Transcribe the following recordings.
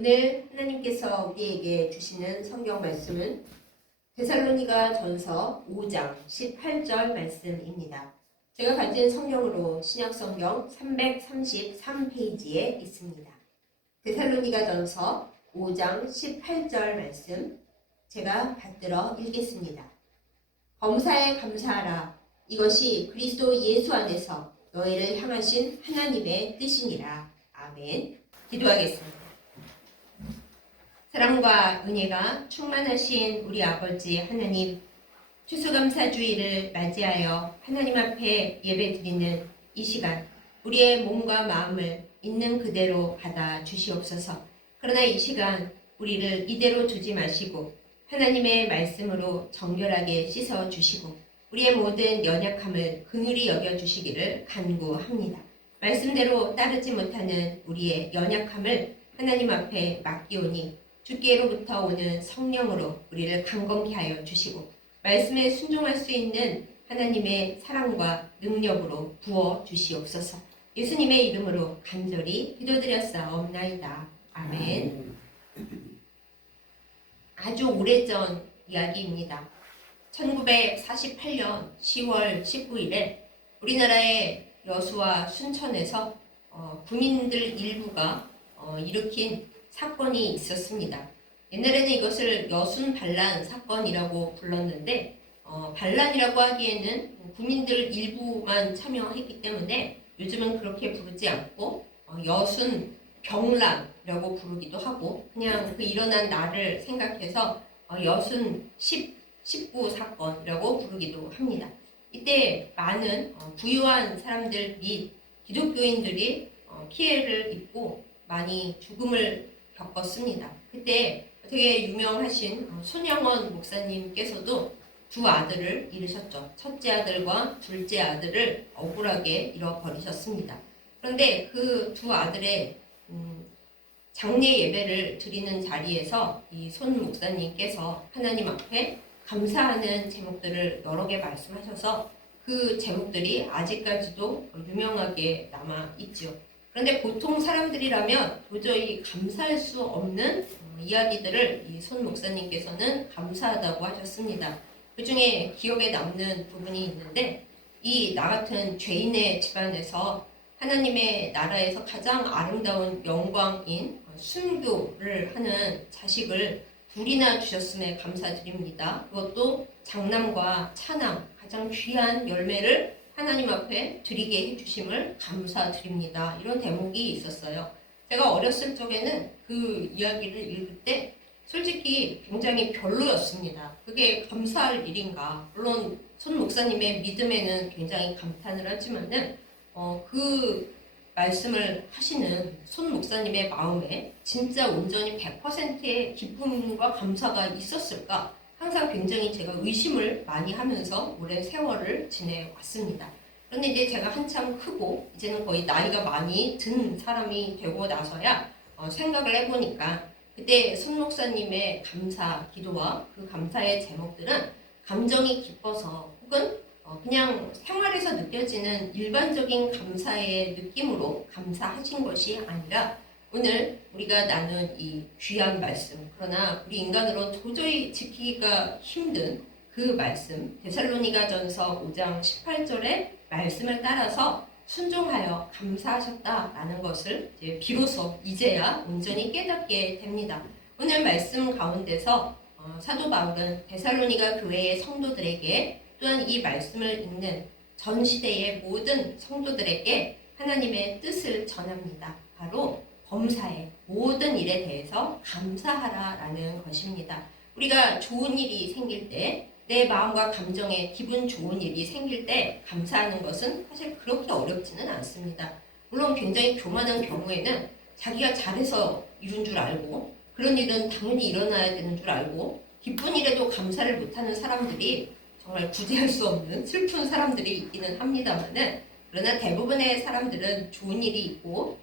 오늘 하나님께서 우리에게 주시는 성경 말씀은 데살로니가 전서 5장 18절 말씀입니다. 제가 가진 성경으로 신약성경 333페이지에 있습니다. 데살로니가 전서 5장 18절 말씀 제가 받들어 읽겠습니다. 범사에 감사하라. 이것이 그리스도 예수 안에서 너희를 향하신 하나님의 뜻이니라. 아멘. 기도하겠습니다. 사랑과 은혜가 충만하신 우리 아버지 하나님, 추수감사주일을 맞이하여 하나님 앞에 예배드리는 이 시간, 우리의 몸과 마음을 있는 그대로 받아 주시옵소서. 그러나 이 시간 우리를 이대로 두지 마시고 하나님의 말씀으로 정결하게 씻어 주시고 우리의 모든 연약함을 긍휼히 여겨 주시기를 간구합니다. 말씀대로 따르지 못하는 우리의 연약함을 하나님 앞에 맡기오니 주께로부터 오는 성령으로 우리를 강건케 하여 주시고 말씀에 순종할 수 있는 하나님의 사랑과 능력으로 부어 주시옵소서. 예수님의 이름으로 간절히 기도드렸사옵나이다. 아멘. 아주 오래전 이야기입니다. 1948년 10월 19일에 우리나라의 여수와 순천에서 군인들 일부가 일으킨 사건이 있었습니다. 옛날에는 이것을 여순 반란 사건이라고 불렀는데 반란이라고 하기에는 군인들 일부만 참여했기 때문에 요즘은 그렇게 부르지 않고 여순 병란이라고 부르기도 하고 그냥 그 일어난 날을 생각해서 여순 19 사건이라고 부르기도 합니다. 이때 많은 부유한 사람들 및 기독교인들이 피해를 입고 많이 죽음을 겪었습니다. 그때 되게 유명하신 손영원 목사님께서도 두 아들을 잃으셨죠. 첫째 아들과 둘째 아들을 억울하게 잃어버리셨습니다. 그런데 그 두 아들의 장례 예배를 드리는 자리에서 이 손 목사님께서 하나님 앞에 감사하는 제목들을 여러 개 말씀하셔서 그 제목들이 아직까지도 유명하게 남아있죠. 그런데 보통 사람들이라면 도저히 감사할 수 없는 이야기들을 이 손 목사님께서는 감사하다고 하셨습니다. 그 중에 기억에 남는 부분이 있는데 이 나 같은 죄인의 집안에서 하나님의 나라에서 가장 아름다운 영광인 순교를 하는 자식을 둘이나 주셨음에 감사드립니다. 그것도 장남과 차남 가장 귀한 열매를 하나님 앞에 드리게 해주심을 감사드립니다. 이런 대목이 있었어요. 제가 어렸을 적에는 그 이야기를 읽을 때 솔직히 굉장히 별로였습니다. 그게 감사할 일인가. 물론 손 목사님의 믿음에는 굉장히 감탄을 하지만은 그 말씀을 하시는 손 목사님의 마음에 진짜 온전히 100%의 기쁨과 감사가 있었을까? 항상 굉장히 제가 의심을 많이 하면서 오랜 세월을 지내왔습니다. 그런데 이제 제가 한참 크고 이제는 거의 나이가 많이 든 사람이 되고 나서야 생각을 해보니까 그때 손 목사님의 감사 기도와 그 감사의 제목들은 감정이 기뻐서 혹은 그냥 생활에서 느껴지는 일반적인 감사의 느낌으로 감사하신 것이 아니라 오늘 우리가 나눈 이 귀한 말씀, 그러나 우리 인간으로 도저히 지키기가 힘든 그 말씀, 데살로니가전서 5장 18절의 말씀을 따라서 순종하여 감사하셨다라는 것을 비로소 이제야 온전히 깨닫게 됩니다. 오늘 말씀 가운데서 사도 바울은 데살로니가 교회의 성도들에게 또한 이 말씀을 읽는 전 시대의 모든 성도들에게 하나님의 뜻을 전합니다. 바로 범사의 모든 일에 대해서 감사하라라는 것입니다. 우리가 좋은 일이 생길 때, 내 마음과 감정에 기분 좋은 일이 생길 때 감사하는 것은 사실 그렇게 어렵지는 않습니다. 물론 굉장히 교만한 경우에는 자기가 잘해서 이룬 줄 알고 그런 일은 당연히 일어나야 되는 줄 알고 기쁜 일에도 감사를 못하는 사람들이 정말 구제할 수 없는 슬픈 사람들이 있기는 합니다만은 그러나 대부분의 사람들은 좋은 일이 있고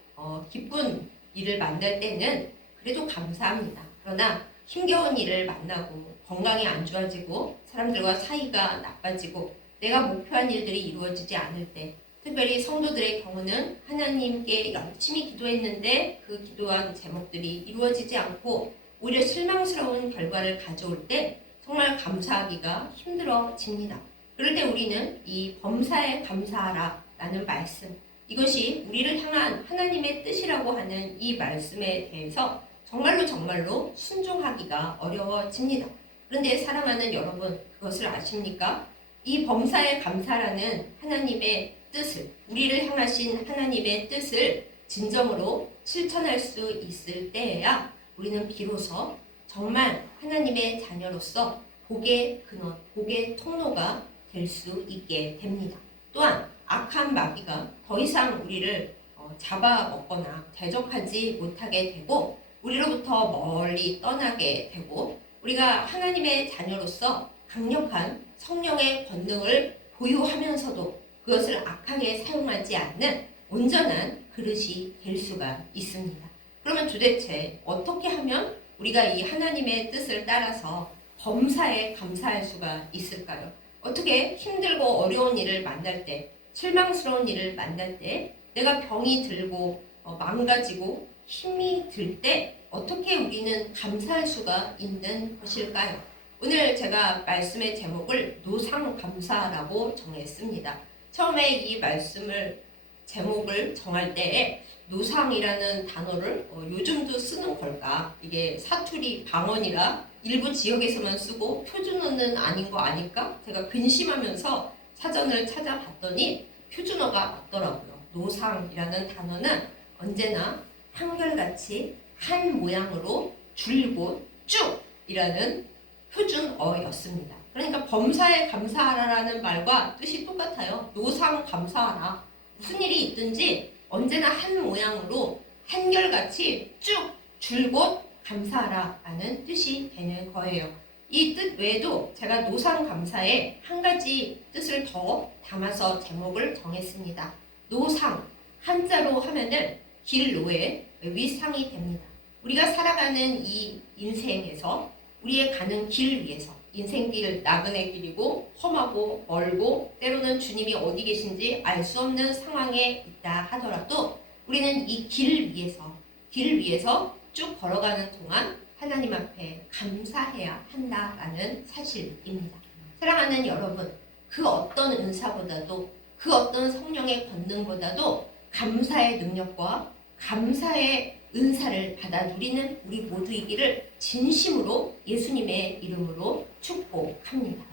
기쁜 일을 만날 때는 그래도 감사합니다. 그러나 힘겨운 일을 만나고 건강이 안 좋아지고 사람들과 사이가 나빠지고 내가 목표한 일들이 이루어지지 않을 때 특별히 성도들의 경우는 하나님께 열심히 기도했는데 그 기도한 제목들이 이루어지지 않고 오히려 실망스러운 결과를 가져올 때 정말 감사하기가 힘들어집니다. 그럴 때 우리는 이 범사에 감사하라 라는 말씀, 이것이 우리를 향한 하나님의 뜻이라고 하는 이 말씀에 대해서 정말로 순종하기가 어려워집니다. 그런데 사랑하는 여러분, 그것을 아십니까? 이 범사에 감사라는 하나님의 뜻을, 우리를 향하신 하나님의 뜻을 진정으로 실천할 수 있을 때에야 우리는 비로소 정말 하나님의 자녀로서 복의 근원, 복의 통로가 될 수 있게 됩니다. 또한 악한 마귀가 더 이상 우리를 잡아먹거나 대적하지 못하게 되고 우리로부터 멀리 떠나게 되고 우리가 하나님의 자녀로서 강력한 성령의 권능을 보유하면서도 그것을 악하게 사용하지 않는 온전한 그릇이 될 수가 있습니다. 그러면 도대체 어떻게 하면 우리가 이 하나님의 뜻을 따라서 범사에 감사할 수가 있을까요? 어떻게 힘들고 어려운 일을 만날 때, 실망스러운 일을 만날 때, 내가 병이 들고 망가지고 힘이 들 때 어떻게 우리는 감사할 수가 있는 것일까요? 오늘 제가 말씀의 제목을 노상감사라고 정했습니다. 처음에 이 말씀을 제목을 정할 때에 노상이라는 단어를 요즘도 쓰는 걸까? 이게 사투리 방언이라 일부 지역에서만 쓰고 표준어는 아닌 거 아닐까? 제가 근심하면서 사전을 찾아봤더니 표준어가 맞더라고요. 노상이라는 단어는 언제나 한결같이 한 모양으로 줄곧 쭉이라는 표준어였습니다. 그러니까 범사에 감사하라라는 말과 뜻이 똑같아요. 노상 감사하라. 무슨 일이 있든지 언제나 한 모양으로 한결같이 쭉 줄곧 감사하라 라는 뜻이 되는 거예요. 이 뜻 외에도 제가 노상 감사에 한 가지 뜻을 더 담아서 제목을 정했습니다. 노상, 한자로 하면은 길노의 위상이 됩니다. 우리가 살아가는 이 인생에서 우리의 가는 길 위에서 인생길 나그네 길이고 험하고 멀고 때로는 주님이 어디 계신지 알 수 없는 상황에 있다 하더라도 우리는 이 길 위에서 쭉 걸어가는 동안 하나님 앞에 감사해야 한다라는 사실입니다. 사랑하는 여러분, 그 어떤 은사보다도 그 어떤 성령의 권능보다도 감사의 능력과 감사의 은사를 받아 누리는 우리 모두이기를 진심으로 예수님의 이름으로 축복합니다.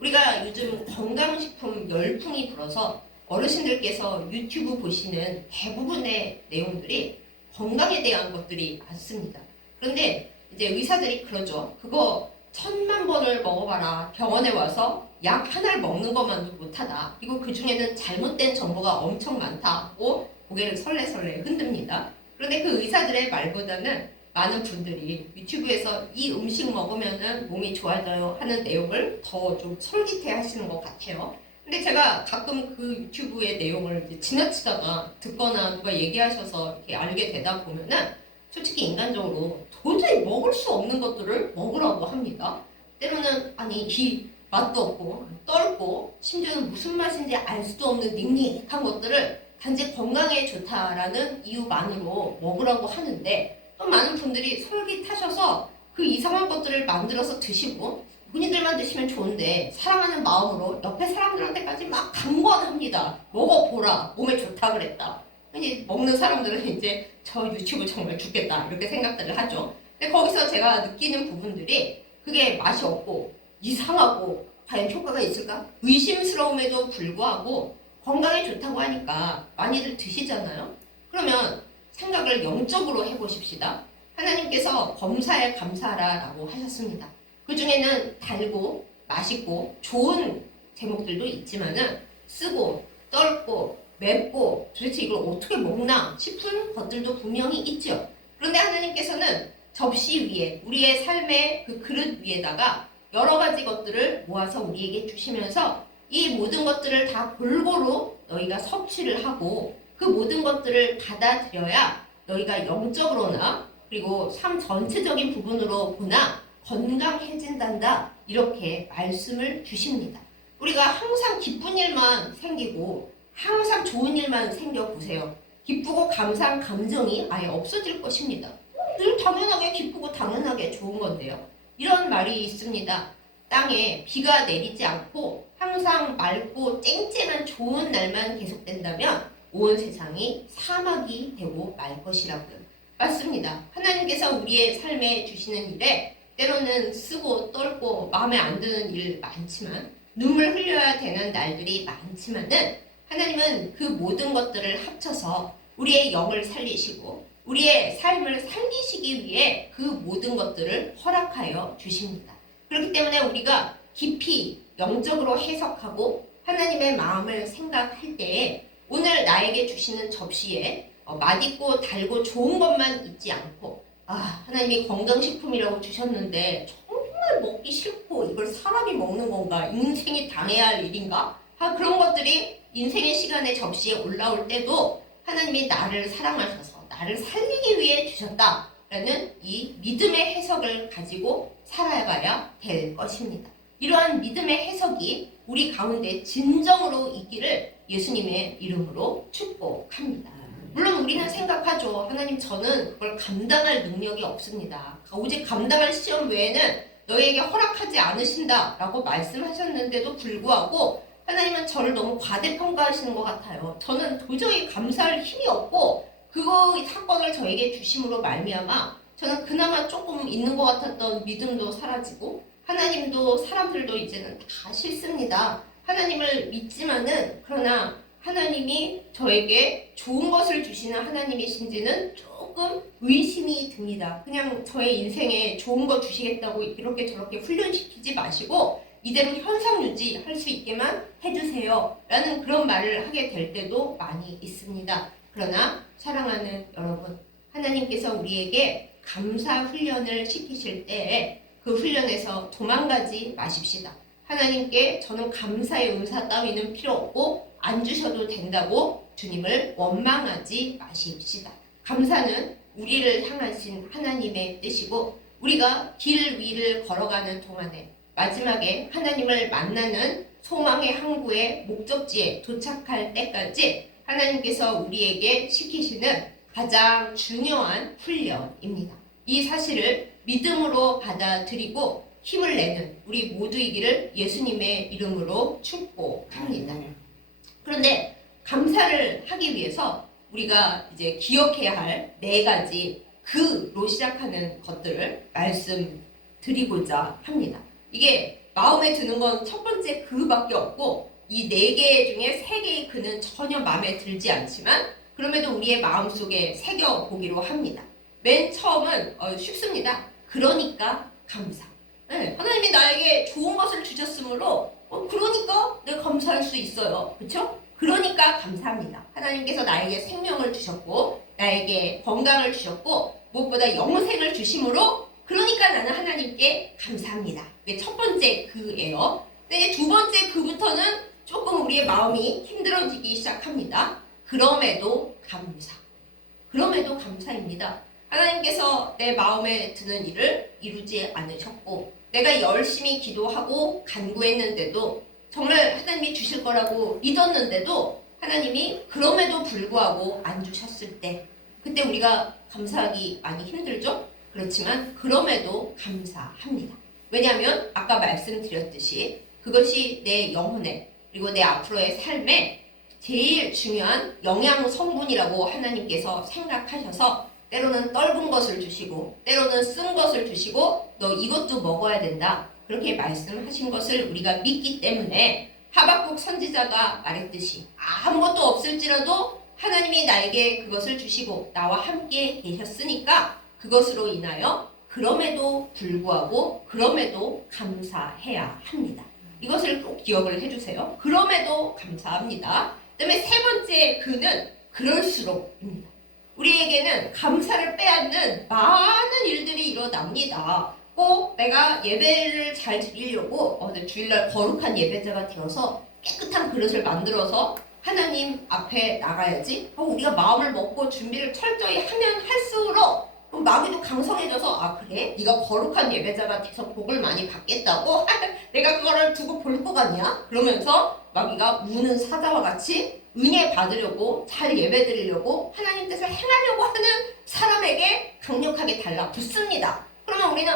우리가 요즘 건강식품 열풍이 불어서 어르신들께서 유튜브 보시는 대부분의 내용들이 건강에 대한 것들이 많습니다. 그런데 이제 의사들이 그러죠. 그거 1000만 번을 먹어봐라. 병원에 와서 약 하나를 먹는 것만도 못하다. 그리고 그 중에는 잘못된 정보가 엄청 많다고 고개를 설레설레 흔듭니다. 그런데 그 의사들의 말보다는 많은 분들이 유튜브에서 이 음식 먹으면은 몸이 좋아져요 하는 내용을 더 좀 솔깃해 하시는 것 같아요. 근데 제가 가끔 그 유튜브의 내용을 이제 지나치다가 듣거나 누가 얘기하셔서 이렇게 알게 되다 보면은 솔직히 인간적으로 도저히 먹을 수 없는 것들을 먹으라고 합니다. 때로는 아니 이 맛도 없고 떫고 심지어는 무슨 맛인지 알 수도 없는 닝닝한 것들을 단지 건강에 좋다라는 이유만으로 먹으라고 하는데 또 많은 분들이 솔깃하셔서 그 이상한 것들을 만들어서 드시고 본인들만 드시면 좋은데 사랑하는 마음으로 옆에 사람들한테까지 막 강권합니다. 먹어보라. 몸에 좋다 그랬다. 이제 먹는 사람들은 이제 저 유튜브 정말 죽겠다 이렇게 생각들을 하죠. 근데 거기서 제가 느끼는 부분들이 그게 맛이 없고 이상하고 과연 효과가 있을까? 의심스러움에도 불구하고 건강에 좋다고 하니까 많이들 드시잖아요. 그러면 생각을 영적으로 해보십시다. 하나님께서 범사에 감사하라라고 하셨습니다. 그 중에는 달고 맛있고 좋은 제목들도 있지만은 쓰고 떫고 맵고 도대체 이걸 어떻게 먹나 싶은 것들도 분명히 있죠. 그런데 하나님께서는 접시 위에 우리의 삶의 그 그릇 위에다가 여러 가지 것들을 모아서 우리에게 주시면서 이 모든 것들을 다 골고루 너희가 섭취를 하고 그 모든 것들을 받아들여야 너희가 영적으로나 그리고 삶 전체적인 부분으로 보나 건강해진단다 이렇게 말씀을 주십니다. 우리가 항상 기쁜 일만 생기고 항상 좋은 일만 생겨보세요. 기쁘고 감사한 감정이 아예 없어질 것입니다. 늘 당연하게 기쁘고 당연하게 좋은 건데요. 이런 말이 있습니다. 땅에 비가 내리지 않고 항상 맑고 쨍쨍한 좋은 날만 계속된다면 온 세상이 사막이 되고 말 것이라고요. 맞습니다. 하나님께서 우리의 삶에 주시는 일에 때로는 쓰고 떨고 마음에 안 드는 일 많지만 눈물 흘려야 되는 날들이 많지만은 하나님은 그 모든 것들을 합쳐서 우리의 영을 살리시고 우리의 삶을 살리시기 위해 그 모든 것들을 허락하여 주십니다. 그렇기 때문에 우리가 깊이 영적으로 해석하고 하나님의 마음을 생각할 때에 오늘 나에게 주시는 접시에 맛있고 달고 좋은 것만 있지 않고 하나님이 건강식품이라고 주셨는데 정말 먹기 싫고 이걸 사람이 먹는 건가? 인생이 당해야 할 일인가? 그런 것들이 인생의 시간에 접시에 올라올 때도 하나님이 나를 사랑하셔서 나를 살리기 위해 주셨다라는 이 믿음의 해석을 가지고 살아가야 될 것입니다. 이러한 믿음의 해석이 우리 가운데 진정으로 있기를 예수님의 이름으로 축복합니다. 물론 우리는 생각하죠. 하나님, 저는 그걸 감당할 능력이 없습니다. 오직 감당할 시험 외에는 너에게 허락하지 않으신다라고 말씀하셨는데도 불구하고 하나님은 저를 너무 과대평가하시는 것 같아요. 저는 도저히 감사할 힘이 없고 이 사건을 저에게 주심으로 말미암아 저는 그나마 조금 있는 것 같았던 믿음도 사라지고 하나님도 사람들도 이제는 다 싫습니다. 하나님을 믿지만은 그러나 하나님이 저에게 좋은 것을 주시는 하나님이신지는 조금 의심이 듭니다. 그냥 저의 인생에 좋은 거 주시겠다고 이렇게 저렇게 훈련시키지 마시고 이대로 현상 유지할 수 있게만 해주세요 라는 그런 말을 하게 될 때도 많이 있습니다. 그러나 사랑하는 여러분, 하나님께서 우리에게 감사 훈련을 시키실 때에 그 훈련에서 도망가지 마십시다. 하나님께 저는 감사의 은사 따위는 필요 없고 안 주셔도 된다고 주님을 원망하지 마십시다. 감사는 우리를 향하신 하나님의 뜻이고 우리가 길 위를 걸어가는 동안에 마지막에 하나님을 만나는 소망의 항구의 목적지에 도착할 때까지 하나님께서 우리에게 시키시는 가장 중요한 훈련입니다. 이 사실을 믿음으로 받아들이고 힘을 내는 우리 모두이기를 예수님의 이름으로 축복합니다. 그런데 감사를 하기 위해서 우리가 이제 기억해야 할 4가지 그로 시작하는 것들을 말씀드리고자 합니다. 이게 마음에 드는 건 첫 번째 그밖에 없고 이 4개 중에 3개의 그는 전혀 마음에 들지 않지만 그럼에도 우리의 마음속에 새겨보기로 합니다. 맨 처음은 쉽습니다. 그러니까 감사. 네, 하나님이 나에게 좋은 것을 주셨으므로 그러니까 내가 감사할 수 있어요. 그렇죠? 그러니까 감사합니다. 하나님께서 나에게 생명을 주셨고 나에게 건강을 주셨고 무엇보다 영생을 주심으로 그러니까 나는 하나님께 감사합니다. 이게 첫 번째 그예요. 근데 두 번째 그부터는 조금 우리의 마음이 힘들어지기 시작합니다. 그럼에도 감사. 그럼에도 감사입니다. 하나님께서 내 마음에 드는 일을 이루지 않으셨고 내가 열심히 기도하고 간구했는데도 정말 하나님이 주실 거라고 믿었는데도 하나님이 그럼에도 불구하고 안 주셨을 때 그때 우리가 감사하기 많이 힘들죠? 그렇지만 그럼에도 감사합니다. 왜냐하면 아까 말씀드렸듯이 그것이 내 영혼에 그리고 내 앞으로의 삶에 제일 중요한 영양 성분이라고 하나님께서 생각하셔서 때로는 떫은 것을 주시고 때로는 쓴 것을 주시고 너 이것도 먹어야 된다. 그렇게 말씀하신 것을 우리가 믿기 때문에 하박국 선지자가 말했듯이 아무것도 없을지라도 하나님이 나에게 그것을 주시고 나와 함께 계셨으니까 그것으로 인하여 그럼에도 불구하고 그럼에도 감사해야 합니다. 이것을 꼭 기억을 해주세요. 그럼에도 감사합니다. 그 다음에 세 번째 그는 그럴수록입니다. 우리에게는 감사를 빼앗는 많은 일들이 일어납니다. 꼭 내가 예배를 잘 드리려고 주일날 거룩한 예배자가 되어서 깨끗한 그릇을 만들어서 하나님 앞에 나가야지. 우리가 마음을 먹고 준비를 철저히 하면 할수록 마귀도 강성해져서 그래? 네가 거룩한 예배자가 돼서 복을 많이 받겠다고? 내가 그거를 두고 볼 거 같냐? 그러면서 마귀가 우는 사자와 같이 은혜 받으려고 잘 예배 드리려고 하나님 뜻을 행하려고 하는 사람에게 강력하게 달라붙습니다. 그러면 우리는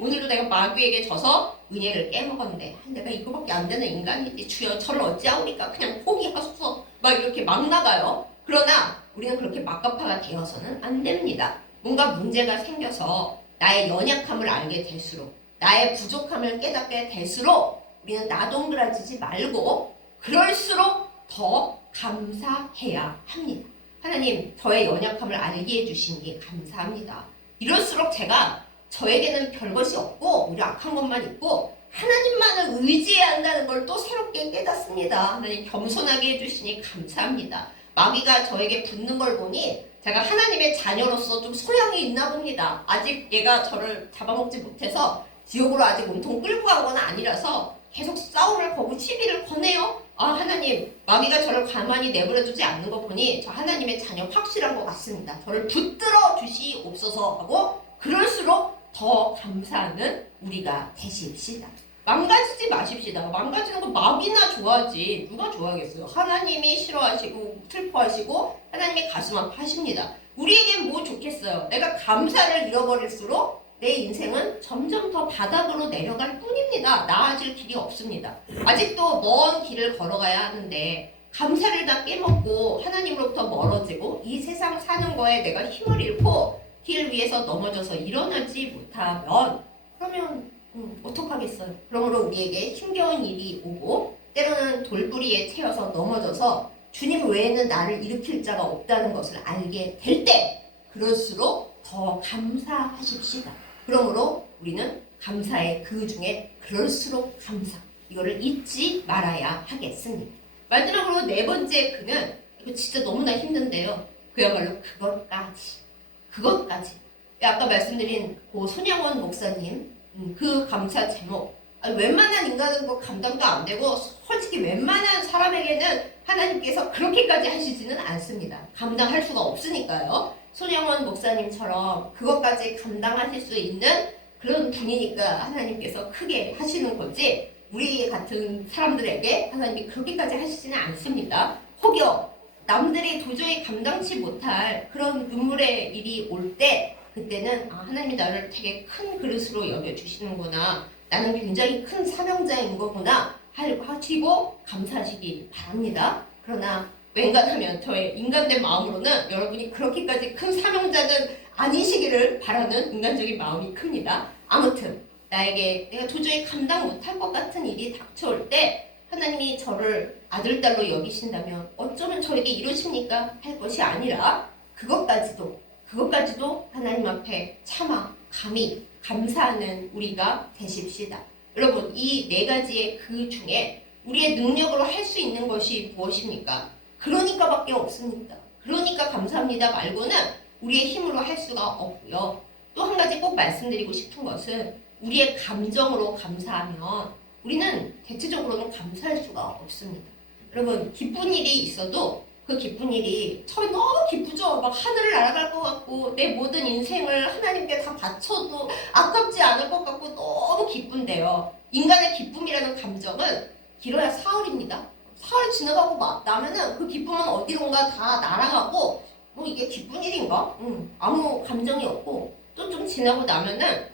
오늘도 내가 마귀에게 져서 은혜를 깨먹었는데 내가 이거밖에 안 되는 인간이지 주여 저를 어찌하오리까 그냥 포기하소서 막 이렇게 막 나가요. 그러나 우리는 그렇게 막가파가 되어서는 안 됩니다. 뭔가 문제가 생겨서 나의 연약함을 알게 될수록 나의 부족함을 깨닫게 될수록 우리는 나동그라지지 말고 그럴수록 더 감사해야 합니다. 하나님 저의 연약함을 알게 해주시니 감사합니다. 이럴수록 제가 저에게는 별것이 없고 오히려 악한 것만 있고 하나님만을 의지해야 한다는 걸 또 새롭게 깨닫습니다. 하나님 겸손하게 해주시니 감사합니다. 마귀가 저에게 붙는 걸 보니 제가 하나님의 자녀로서 좀 소양이 있나 봅니다. 아직 얘가 저를 잡아먹지 못해서 지옥으로 아직 온통 끌고 간 건 아니라서 계속 싸움을 거고 시비를 거네요. 하나님 마귀가 저를 가만히 내버려두지 않는 거 보니 저 하나님의 자녀 확실한 것 같습니다. 저를 붙들어 주시옵소서 하고 그럴수록 더 감사하는 우리가 되십시다. 망가지지 마십시다. 망가지는 거 마귀나 좋아하지 누가 좋아하겠어요. 하나님이 싫어하시고 슬퍼하시고 하나님이 가슴 아파하십니다. 우리에겐 뭐 좋겠어요. 내가 감사를 잃어버릴수록 내 인생은 점점 더 바닥으로 내려갈 뿐입니다. 나아질 길이 없습니다. 아직도 먼 길을 걸어가야 하는데 감사를 다 깨먹고 하나님으로부터 멀어지고 이 세상 사는 거에 내가 힘을 잃고 길 위에서 넘어져서 일어나지 못하면 그러면 어떡하겠어요. 그러므로 우리에게 힘겨운 일이 오고 때로는 돌부리에 채여서 넘어져서 주님 외에는 나를 일으킬 자가 없다는 것을 알게 될 때 그럴수록 더 감사하십시다. 그러므로 우리는 감사의 그 중에 그럴수록 감사 이거를 잊지 말아야 하겠습니다. 마지막으로 네 번째 그는 이거 진짜 너무나 힘든데요. 그야말로 그것까지 아까 말씀드린 고 손양원 목사님 그 감사 제목 웬만한 인간은 뭐 감당도 안 되고 솔직히 웬만한 사람에게는 하나님께서 그렇게까지 하시지는 않습니다. 감당할 수가 없으니까요. 손양원 목사님처럼 그것까지 감당하실 수 있는 그런 분이니까 하나님께서 크게 하시는 거지 우리 같은 사람들에게 하나님이 그렇게까지 하시지는 않습니다. 혹여 남들이 도저히 감당치 못할 그런 눈물의 일이 올 때 그때는 하나님이 나를 되게 큰 그릇으로 여겨주시는구나. 나는 굉장히 큰 사명자인 거구나 하시고 감사하시기 바랍니다. 그러나 웬간하면 저의 인간된 마음으로는 여러분이 그렇게까지 큰 사명자는 아니시기를 바라는 인간적인 마음이 큽니다. 아무튼 나에게 내가 도저히 감당 못할 것 같은 일이 닥쳐올 때 하나님이 저를 아들딸로 여기신다면 어쩌면 저에게 이러십니까? 할 것이 아니라 그것까지도 하나님 앞에 참아 감히 감사하는 우리가 되십시다. 여러분 이 네 가지의 그 중에 우리의 능력으로 할 수 있는 것이 무엇입니까? 그러니까밖에 없습니다. 그러니까 감사합니다 말고는 우리의 힘으로 할 수가 없고요. 또 한 가지 꼭 말씀드리고 싶은 것은 우리의 감정으로 감사하면 우리는 대체적으로는 감사할 수가 없습니다. 여러분 기쁜 일이 있어도 그 기쁜 일이 처음에 너무 기쁘죠. 막 하늘을 날아갈 것 같고 내 모든 인생을 하나님께 다 바쳐도 아깝지 않을 것 같고 너무 기쁜데요. 인간의 기쁨이라는 감정은 길어야 사흘입니다. 사흘 지나가고 나면은 그 기쁨은 어디론가 다 날아가고 뭐 이게 기쁜 일인가? 아무 감정이 없고 또 좀 지나고 나면은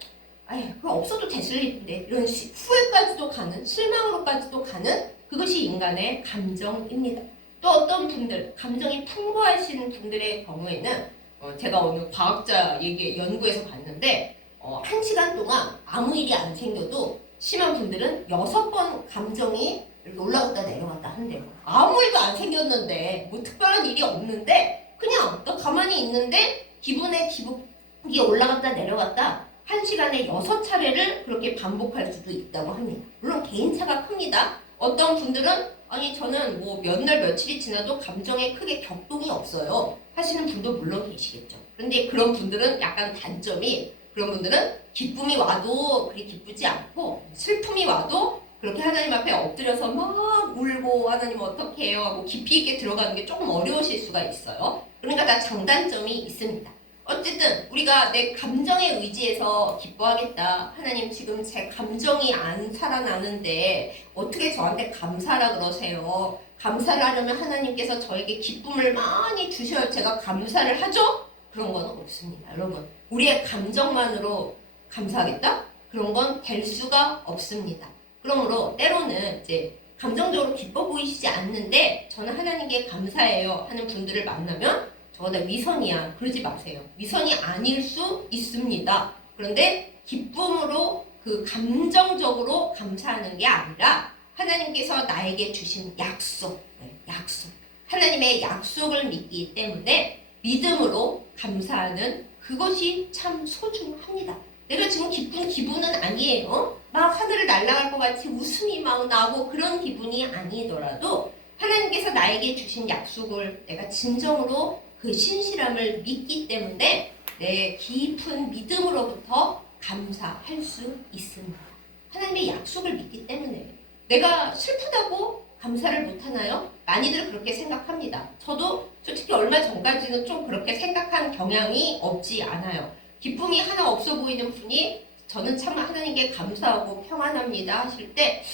그거 없어도 됐을 일인데 이런 후회까지도 가는 실망으로까지도 가는 그것이 인간의 감정입니다. 또 어떤 분들 감정이 풍부하신 분들의 경우에는 제가 어느 과학자 연구에서 봤는데 1시간 동안 아무 일이 안 생겨도 심한 분들은 6번 감정이 이렇게 올라갔다 내려갔다 한대요. 아무 일도 안 생겼는데 뭐 특별한 일이 없는데 그냥 너 가만히 있는데 기분이 올라갔다 내려갔다 1시간에 6차례를 그렇게 반복할 수도 있다고 합니다. 물론 개인차가 큽니다. 어떤 분들은 저는 뭐 몇 날 며칠이 지나도 감정에 크게 격동이 없어요 하시는 분도 물론 계시겠죠. 그런데 그런 분들은 약간 단점이 그런 분들은 기쁨이 와도 그리 기쁘지 않고 슬픔이 와도 그렇게 하나님 앞에 엎드려서 막 울고 하나님 어떻게 해요 하고 깊이 있게 들어가는 게 조금 어려우실 수가 있어요. 그러니까 다 장단점이 있습니다. 어쨌든 우리가 내 감정에 의지해서 기뻐하겠다. 하나님 지금 제 감정이 안 살아나는데 어떻게 저한테 감사라 그러세요. 감사를 하려면 하나님께서 저에게 기쁨을 많이 주셔야 제가 감사를 하죠? 그런 건 없습니다. 여러분, 우리의 감정만으로 감사하겠다? 그런 건 될 수가 없습니다. 그러므로 때로는 이제 감정적으로 기뻐 보이시지 않는데 저는 하나님께 감사해요 하는 분들을 만나면 저보다 위선이야 그러지 마세요. 위선이 아닐 수 있습니다. 그런데 기쁨으로 그 감정적으로 감사하는 게 아니라 하나님께서 나에게 주신 약속, 약속. 하나님의 약속을 믿기 때문에 믿음으로 감사하는 그것이 참 소중합니다. 내가 지금 기쁜 기분은 아니에요. 막 하늘을 날아갈 것 같이 웃음이 막 나고 그런 기분이 아니더라도 하나님께서 나에게 주신 약속을 내가 진정으로 그 신실함을 믿기 때문에 내 깊은 믿음으로부터 감사할 수 있습니다. 하나님의 약속을 믿기 때문에 내가 슬프다고 감사를 못하나요? 많이들 그렇게 생각합니다. 저도 솔직히 얼마 전까지는 좀 그렇게 생각한 경향이 없지 않아요. 기쁨이 하나 없어 보이는 분이 저는 참 하나님께 감사하고 평안합니다 하실 때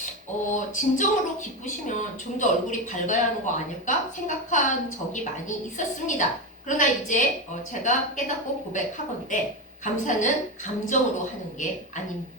진정으로 기쁘시면 좀 더 얼굴이 밝아야 하는 거 아닐까 생각한 적이 많이 있었습니다. 그러나 이제 제가 깨닫고 고백하건대 감사는 감정으로 하는 게 아닙니다.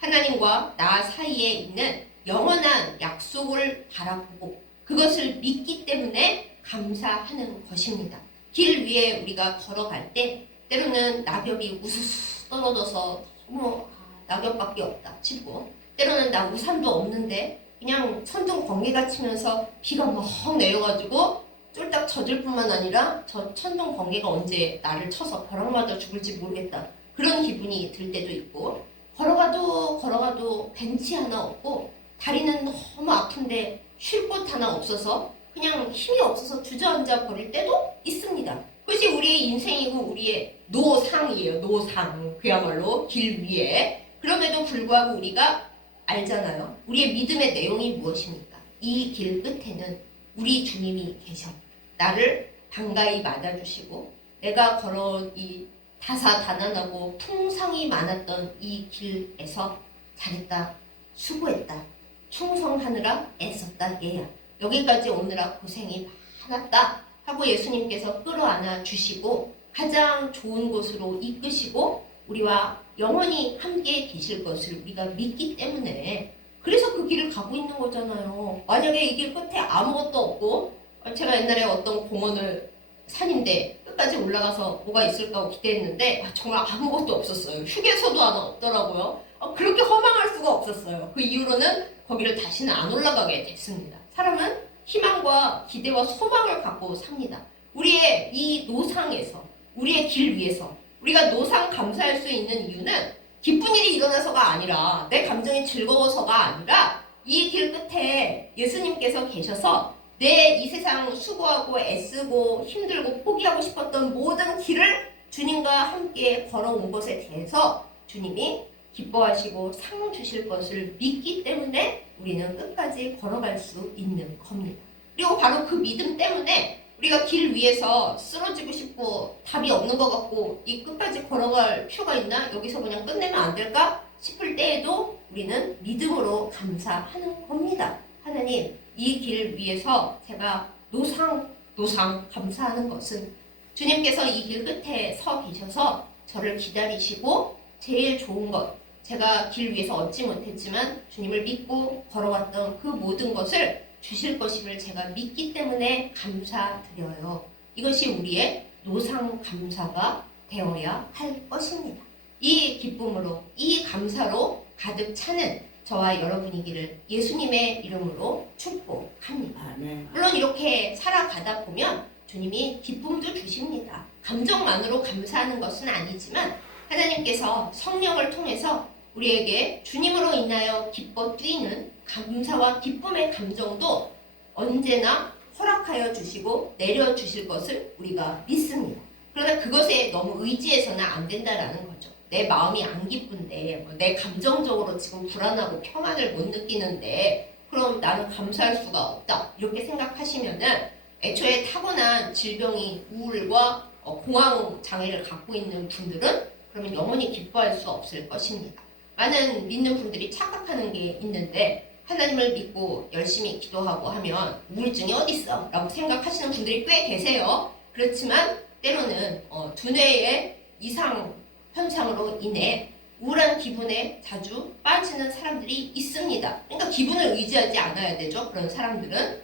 하나님과 나 사이에 있는 영원한 약속을 바라보고 그것을 믿기 때문에 감사하는 것입니다. 길 위에 우리가 걸어갈 때 때로는 낙엽이 우수수 떨어져서 너무 낙엽밖에 없다 치고 때로는 나 우산도 없는데 그냥 천둥 번개가 치면서 비가 막 내려가지고 쫄딱 젖을 뿐만 아니라 저 천둥 번개가 언제 나를 쳐서 벼락 맞아 죽을지 모르겠다 그런 기분이 들 때도 있고 걸어가도 벤치 하나 없고 다리는 너무 아픈데 쉴 곳 하나 없어서 그냥 힘이 없어서 주저앉아 버릴 때도 있습니다. 그것이 우리의 인생이고 우리의 노상이에요. 노상. 그야말로 길 위에. 그럼에도 불구하고 우리가 알잖아요. 우리의 믿음의 내용이 무엇입니까? 이 길 끝에는 우리 주님이 계셔. 나를 반가이 맞아주시고 내가 걸어온 이 다사다난하고 풍성이 많았던 이 길에서 잘했다. 수고했다. 충성하느라 애썼다. 얘야. 여기까지 오느라 고생이 많았다. 하고 예수님께서 끌어안아 주시고 가장 좋은 곳으로 이끄시고 우리와 영원히 함께 계실 것을 우리가 믿기 때문에 그래서 그 길을 가고 있는 거잖아요. 만약에 이 길 끝에 아무것도 없고 제가 옛날에 어떤 공원을 산인데 끝까지 올라가서 뭐가 있을까 하고 기대했는데 정말 아무것도 없었어요. 휴게소도 하나 없더라고요. 그렇게 허망할 수가 없었어요. 그 이후로는 거기를 다시는 안 올라가게 됐습니다. 사람은 희망과 기대와 소망을 갖고 삽니다. 우리의 이 노상에서 우리의 길 위에서 우리가 노상 감사할 수 있는 이유는 기쁜 일이 일어나서가 아니라 내 감정이 즐거워서가 아니라 이 길 끝에 예수님께서 계셔서 내 이 세상 수고하고 애쓰고 힘들고 포기하고 싶었던 모든 길을 주님과 함께 걸어온 것에 대해서 주님이 기뻐하시고 상 주실 것을 믿기 때문에 우리는 끝까지 걸어갈 수 있는 겁니다. 그리고 바로 그 믿음 때문에 우리가 길 위에서 쓰러지고 싶고 답이 없는 것 같고 이 끝까지 걸어갈 필요가 있나? 여기서 그냥 끝내면 안 될까? 싶을 때에도 우리는 믿음으로 감사하는 겁니다. 하나님, 이 길 위에서 제가 노상 감사하는 것은 주님께서 이 길 끝에 서 계셔서 저를 기다리시고 제일 좋은 것, 제가 길 위에서 얻지 못했지만 주님을 믿고 걸어왔던 그 모든 것을 주실 것임을 제가 믿기 때문에 감사드려요. 이것이 우리의 노상 감사가 되어야 할 것입니다. 이 기쁨으로, 이 감사로 가득 차는 저와 여러분이기를 예수님의 이름으로 축복합니다. 아멘. 물론 이렇게 살아가다 보면 주님이 기쁨도 주십니다. 감정만으로 감사하는 것은 아니지만 하나님께서 성령을 통해서 우리에게 주님으로 인하여 기뻐 뛰는 감사와 기쁨의 감정도 언제나 허락하여 주시고 내려주실 것을 우리가 믿습니다. 그러나 그것에 너무 의지해서는 안 된다라는 거죠. 내 마음이 안 기쁜데 내 감정적으로 지금 불안하고 평안을 못 느끼는데 그럼 나는 감사할 수가 없다. 이렇게 생각하시면은 애초에 타고난 질병이 우울과 공황 장애를 갖고 있는 분들은 그러면 영원히 기뻐할 수 없을 것입니다. 많은 믿는 분들이 착각하는 게 있는데 하나님을 믿고 열심히 기도하고 하면 우울증이 어딨어? 라고 생각하시는 분들이 꽤 계세요. 그렇지만 때로는 두뇌의 이상 현상으로 인해 우울한 기분에 자주 빠지는 사람들이 있습니다. 그러니까 기분을 의지하지 않아야 되죠. 그런 사람들은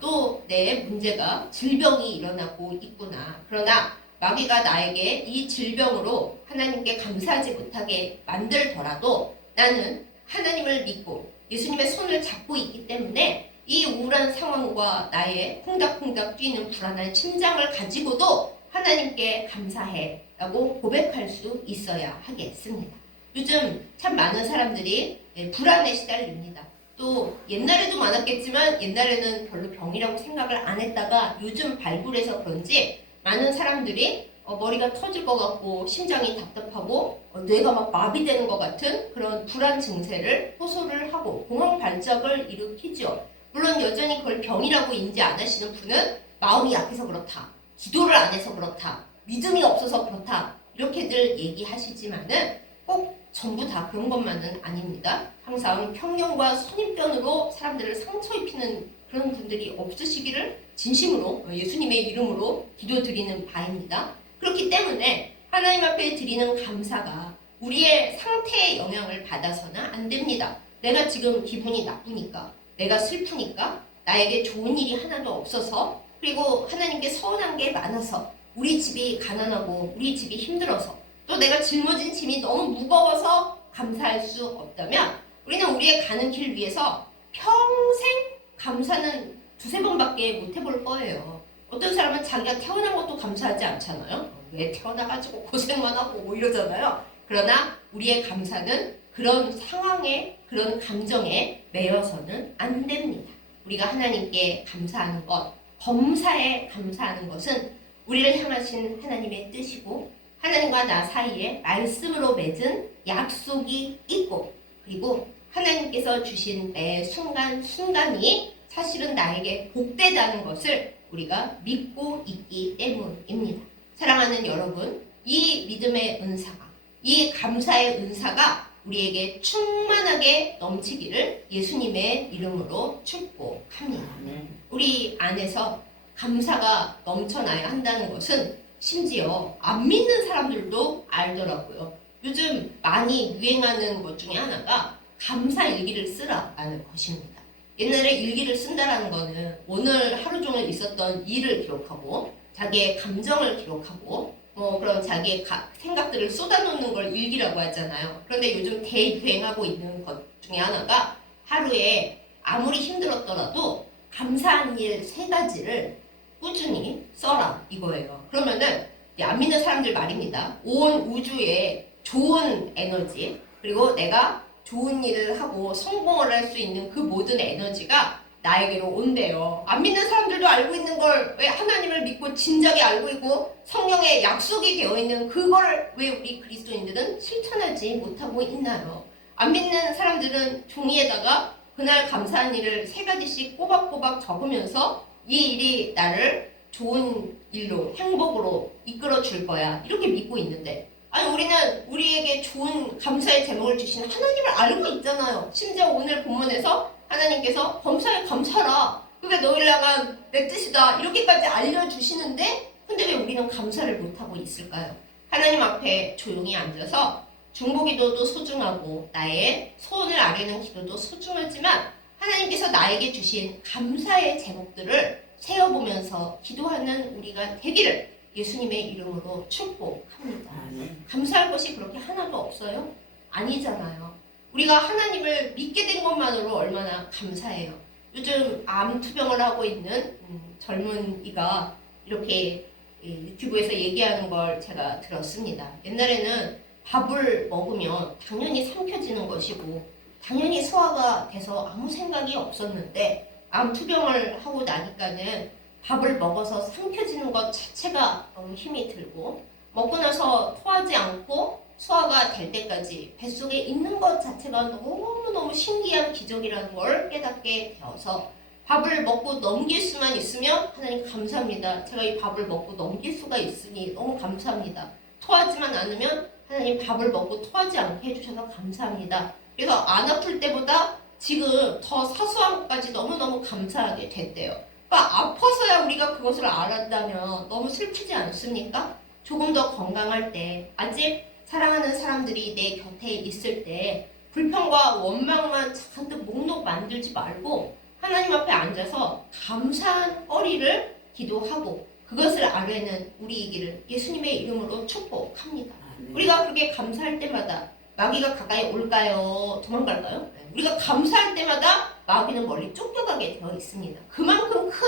또 내 문제가 질병이 일어나고 있구나. 그러나 마귀가 나에게 이 질병으로 하나님께 감사하지 못하게 만들더라도 나는 하나님을 믿고 예수님의 손을 잡고 있기 때문에 이 우울한 상황과 나의 콩닥콩닥 뛰는 불안한 심장을 가지고도 하나님께 감사해 라고 고백할 수 있어야 하겠습니다. 요즘 참 많은 사람들이 불안에 시달립니다. 또 옛날에도 많았겠지만 옛날에는 별로 병이라고 생각을 안 했다가 요즘 발굴해서 그런지 많은 사람들이 머리가 터질 것 같고 심장이 답답하고 뇌가 막 마비되는 것 같은 그런 불안 증세를 호소를 하고 공황 발작을 일으키죠. 물론 여전히 그걸 병이라고 인지 안 하시는 분은 마음이 약해서 그렇다, 기도를 안 해서 그렇다, 믿음이 없어서 그렇다 이렇게들 얘기하시지만은 꼭 전부 다 그런 것만은 아닙니다. 항상 편견과 선입견으로 사람들을 상처 입히는 그런 분들이 없으시기를 진심으로 예수님의 이름으로 기도드리는 바입니다. 그렇기 때문에 하나님 앞에 드리는 감사가 우리의 상태에 영향을 받아서는 안 됩니다. 내가 지금 기분이 나쁘니까, 내가 슬프니까, 나에게 좋은 일이 하나도 없어서, 그리고 하나님께 서운한 게 많아서, 우리 집이 가난하고 우리 집이 힘들어서, 또 내가 짊어진 짐이 너무 무거워서 감사할 수 없다면 우리는 우리의 가는 길 위에서 평생 감사는 두세 번밖에 못 해볼 거예요. 어떤 사람은 자기가 태어난 것도 감사하지 않잖아요. 왜 태어나가지고 고생만 하고 뭐 이러잖아요. 그러나 우리의 감사는 그런 상황에, 그런 감정에 매여서는 안 됩니다. 우리가 하나님께 감사하는 것, 범사에 감사하는 것은 우리를 향하신 하나님의 뜻이고 하나님과 나 사이에 말씀으로 맺은 약속이 있고, 그리고 하나님께서 주신 매 순간순간이 사실은 나에게 복되다는 것을 우리가 믿고 있기 때문입니다. 사랑하는 여러분, 이 믿음의 은사가, 이 감사의 은사가 우리에게 충만하게 넘치기를 예수님의 이름으로 축복합니다. 우리 안에서 감사가 넘쳐나야 한다는 것은 심지어 안 믿는 사람들도 알더라고요. 요즘 많이 유행하는 것 중에 하나가 감사 일기를 쓰라라는 것입니다. 옛날에 일기를 쓴다라는 거는 오늘 하루 종일 있었던 일을 기록하고 자기의 감정을 기록하고 그런 자기의 생각들을 쏟아놓는 걸 일기라고 하잖아요. 그런데 요즘 대유행하고 있는 것 중에 하나가 하루에 아무리 힘들었더라도 감사한 일 3가지를 꾸준히 써라 이거예요. 그러면은 안 믿는 사람들 말입니다. 온 우주에 좋은 에너지, 그리고 내가 좋은 일을 하고 성공을 할 수 있는 그 모든 에너지가 나에게로 온대요. 안 믿는 사람들도 알고 있는 걸 왜 하나님을 믿고 진작에 알고 있고 성령의 약속이 되어 있는 그걸 왜 우리 그리스도인들은 실천하지 못하고 있나요? 안 믿는 사람들은 종이에다가 그날 감사한 일을 3가지씩 꼬박꼬박 적으면서 이 일이 나를 좋은 일로, 행복으로 이끌어 줄 거야 이렇게 믿고 있는데, 아니 우리는 우리에게 좋은 감사의 제목을 주신 하나님을 알고 있잖아요. 심지어 오늘 본문에서 하나님께서 범사에 감사라, 그게 너희를 향한 내 뜻이다 이렇게까지 알려주시는데, 근데 왜 우리는 감사를 못하고 있을까요? 하나님 앞에 조용히 앉아서 중보기도도 소중하고 나의 소원을 아뢰는 기도도 소중하지만 하나님께서 나에게 주신 감사의 제목들을 세어보면서 기도하는 우리가 되기를 예수님의 이름으로 축복합니다. 감사할 것이 그렇게 하나도 없어요? 아니잖아요. 우리가 하나님을 믿게 된 것만으로 얼마나 감사해요. 요즘 암 투병을 하고 있는 젊은이가 이렇게 유튜브에서 얘기하는 걸 제가 들었습니다. 옛날에는 밥을 먹으면 당연히 삼켜지는 것이고 당연히 소화가 돼서 아무 생각이 없었는데 암 투병을 하고 나니까는 밥을 먹어서 삼켜지는 것 자체가 너무 힘이 들고 먹고 나서 토하지 않고 소화가 될 때까지 뱃속에 있는 것 자체가 너무너무 신기한 기적이라는 걸 깨닫게 되어서 밥을 먹고 넘길 수만 있으면 하나님 감사합니다. 제가 이 밥을 먹고 넘길 수가 있으니 너무 감사합니다. 토하지만 않으면 하나님 밥을 먹고 토하지 않게 해주셔서 감사합니다. 그래서 안 아플 때보다 지금 더 사소한 것까지 너무너무 감사하게 됐대요. 그러니까 아파서야 우리가 그것을 알았다면 너무 슬프지 않습니까? 조금 더 건강할 때, 아직 사랑하는 사람들이 내 곁에 있을 때 불평과 원망만 잔뜩 목록 만들지 말고 하나님 앞에 앉아서 감사한 거리를 기도하고 그것을 아뢰는 우리이기를 예수님의 이름으로 축복합니다. 우리가 그렇게 감사할 때마다 마귀가 가까이 올까요? 도망갈까요? 우리가 감사할 때마다 마귀는 멀리 쫓겨가게 되어 있습니다. 그만큼 큰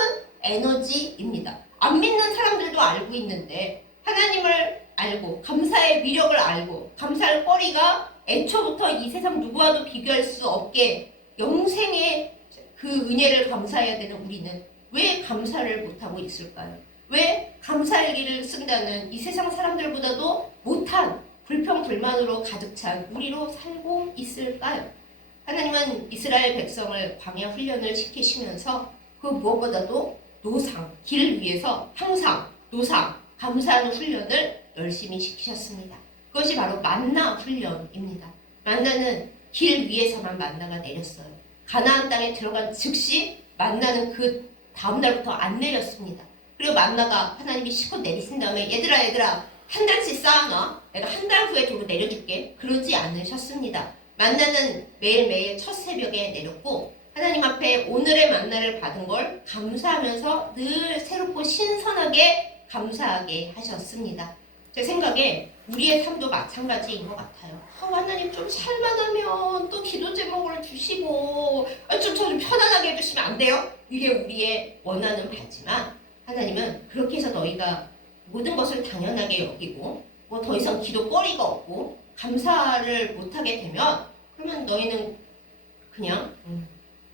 에너지입니다. 안 믿는 사람들도 알고 있는데 하나님을 알고 감사의 위력을 알고 감사할 거리가 애초부터 이 세상 누구와도 비교할 수 없게 영생의 그 은혜를 감사해야 되는 우리는 왜 감사를 못하고 있을까요? 왜 감사일기를 쓴다는 이 세상 사람들보다도 못한 불평 불만으로 가득 찬 우리로 살고 있을까요? 하나님은 이스라엘 백성을 광야 훈련을 시키시면서 그 무엇보다도 노상, 길 위에서 항상 노상, 감사하는 훈련을 열심히 시키셨습니다. 그것이 바로 만나 훈련입니다. 만나는 길 위에서만 만나가 내렸어요. 가나안 땅에 들어간 즉시 만나는 그 다음 날부터 안 내렸습니다. 그리고 만나가 하나님이 실컷 내리신 다음에 얘들아 한 달씩 쌓아놔. 내가 한 달 후에 도로 내려줄게. 그러지 않으셨습니다. 만나는 매일매일 첫 새벽에 내렸고 하나님 앞에 오늘의 만나를 받은 걸 감사하면서 늘 새롭고 신선하게 감사하게 하셨습니다. 제 생각에 우리의 삶도 마찬가지인 것 같아요. 하나님 좀 살만하면 또 기도 제목을 주시고 좀 저 좀 편안하게 해주시면 안 돼요? 이게 우리의 원하는 바지만 하나님은 그렇게 해서 너희가 모든 것을 당연하게 여기고 뭐 더 이상 기도거리가 없고 감사를 못하게 되면 그러면 너희는 그냥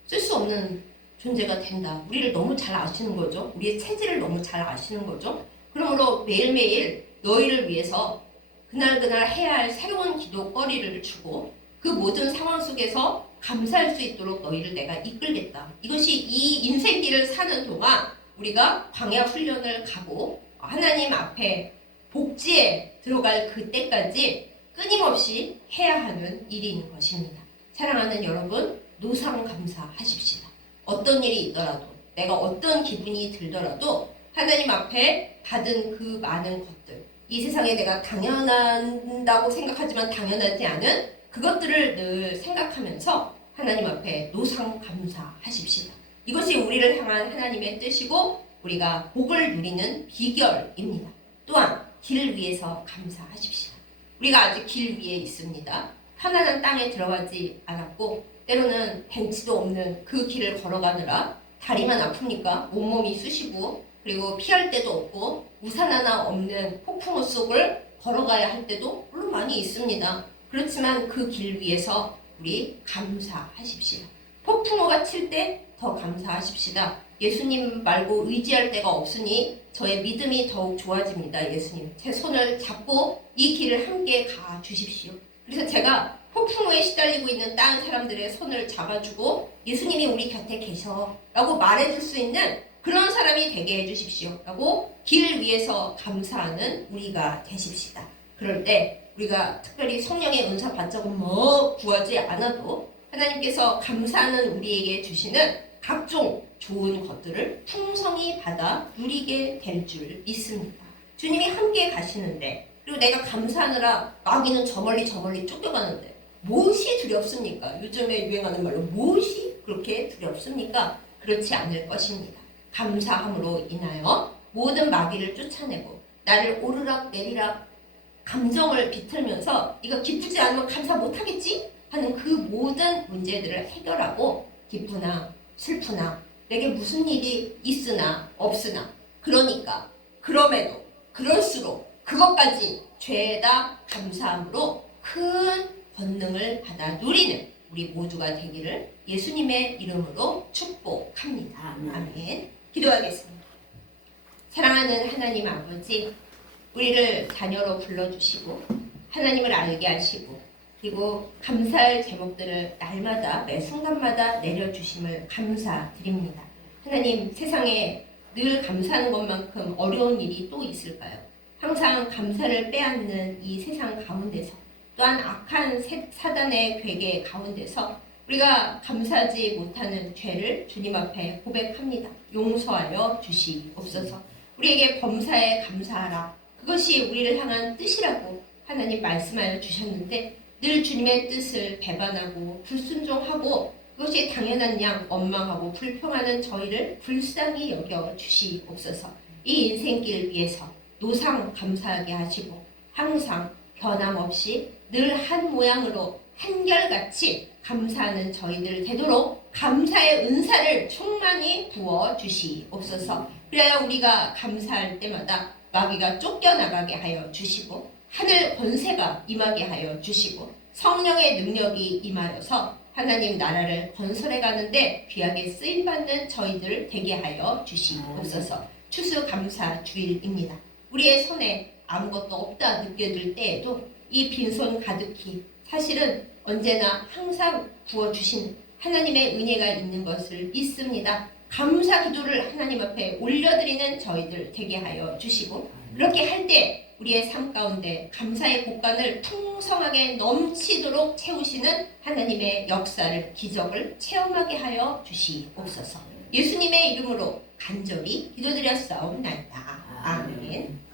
쓸 수 없는 존재가 된다. 우리를 너무 잘 아시는 거죠. 우리의 체질을 너무 잘 아시는 거죠. 그러므로 매일매일 너희를 위해서 그날그날 해야 할 새로운 기도거리를 주고 그 모든 상황 속에서 감사할 수 있도록 너희를 내가 이끌겠다. 이것이 이 인생길을 사는 동안 우리가 광야 훈련을 가고 하나님 앞에 복지에 들어갈 그때까지 끊임없이 해야 하는 일인 것입니다. 사랑하는 여러분, 노상 감사하십시다. 어떤 일이 있더라도 내가 어떤 기분이 들더라도 하나님 앞에 받은 그 많은 것들, 이 세상에 내가 당연한다고 생각하지만 당연하지 않은 그것들을 늘 생각하면서 하나님 앞에 노상 감사하십시다. 이것이 우리를 향한 하나님의 뜻이고 우리가 복을 누리는 비결입니다. 또한 길 위에서 감사하십시다. 우리가 아직 길 위에 있습니다. 편안한 땅에 들어가지 않았고 때로는 벤치도 없는 그 길을 걸어가느라 다리만 아픕니까? 온몸이 쑤시고 그리고 피할 데도 없고 우산 하나 없는 폭풍우 속을 걸어가야 할 때도 물론 많이 있습니다. 그렇지만 그 길 위에서 우리 감사하십시다. 폭풍우가 칠 때 더 감사하십시다. 예수님 말고 의지할 데가 없으니 저의 믿음이 더욱 좋아집니다. 예수님, 제 손을 잡고 이 길을 함께 가 주십시오. 그래서 제가 폭풍우에 시달리고 있는 다른 사람들의 손을 잡아주고 예수님이 우리 곁에 계셔 라고 말해줄 수 있는 그런 사람이 되게 해주십시오 라고 길을 위해서 감사하는 우리가 되십시다. 그럴 때 우리가 특별히 성령의 은사 받자고 뭐 구하지 않아도 하나님께서 감사하는 우리에게 주시는 각종 좋은 것들을 풍성히 받아 누리게 될 줄 믿습니다. 주님이 함께 가시는데 그리고 내가 감사하느라 마귀는 저 멀리 쫓겨가는데 무엇이 두렵습니까? 요즘에 유행하는 말로 무엇이 그렇게 두렵습니까? 그렇지 않을 것입니다. 감사함으로 인하여 모든 마귀를 쫓아내고 나를 오르락 내리락 감정을 비틀면서 이거 기쁘지 않으면 감사 못하겠지? 하는 그 모든 문제들을 해결하고 기쁘나 슬프나 내게 무슨 일이 있으나 없으나 그러니까 그럼에도 그럴수록 그것까지 죄다 감사함으로 큰 권능을 받아 누리는 우리 모두가 되기를 예수님의 이름으로 축복합니다. 아멘. 기도하겠습니다. 사랑하는 하나님 아버지, 우리를 자녀로 불러주시고 하나님을 알게 하시고 그리고 감사할 제목들을 날마다 매 순간마다 내려주심을 감사드립니다. 하나님, 세상에 늘 감사하는 것만큼 어려운 일이 또 있을까요? 항상 감사를 빼앗는 이 세상 가운데서 또한 악한 사단의 괴계 가운데서 우리가 감사하지 못하는 죄를 주님 앞에 고백합니다. 용서하여 주시옵소서. 우리에게 범사에 감사하라. 그것이 우리를 향한 뜻이라고 하나님 말씀하여 주셨는데 늘 주님의 뜻을 배반하고 불순종하고 그것이 당연한 양 원망하고 불평하는 저희를 불쌍히 여겨 주시옵소서. 이 인생길 위해서 노상 감사하게 하시고 항상 변함없이 늘 한 모양으로 한결같이 감사하는 저희들 되도록 감사의 은사를 충만히 부어 주시옵소서. 그래야 우리가 감사할 때마다 마귀가 쫓겨나가게 하여 주시고 하늘 권세가 임하게 하여 주시고 성령의 능력이 임하여서 하나님 나라를 건설해 가는데 귀하게 쓰임받는 저희들 되게 하여 주시옵소서. 추수감사 주일입니다. 우리의 손에 아무것도 없다 느껴질 때에도 이 빈손 가득히 사실은 언제나 항상 부어주신 하나님의 은혜가 있는 것을 믿습니다. 감사 기도를 하나님 앞에 올려드리는 저희들 되게 하여 주시고 그렇게 할 때 우리의 삶 가운데 감사의 곳간을 풍성하게 넘치도록 채우시는 하나님의 역사를 기적을 체험하게 하여 주시옵소서. 예수님의 이름으로 간절히 기도드렸사옵나이다. 아멘.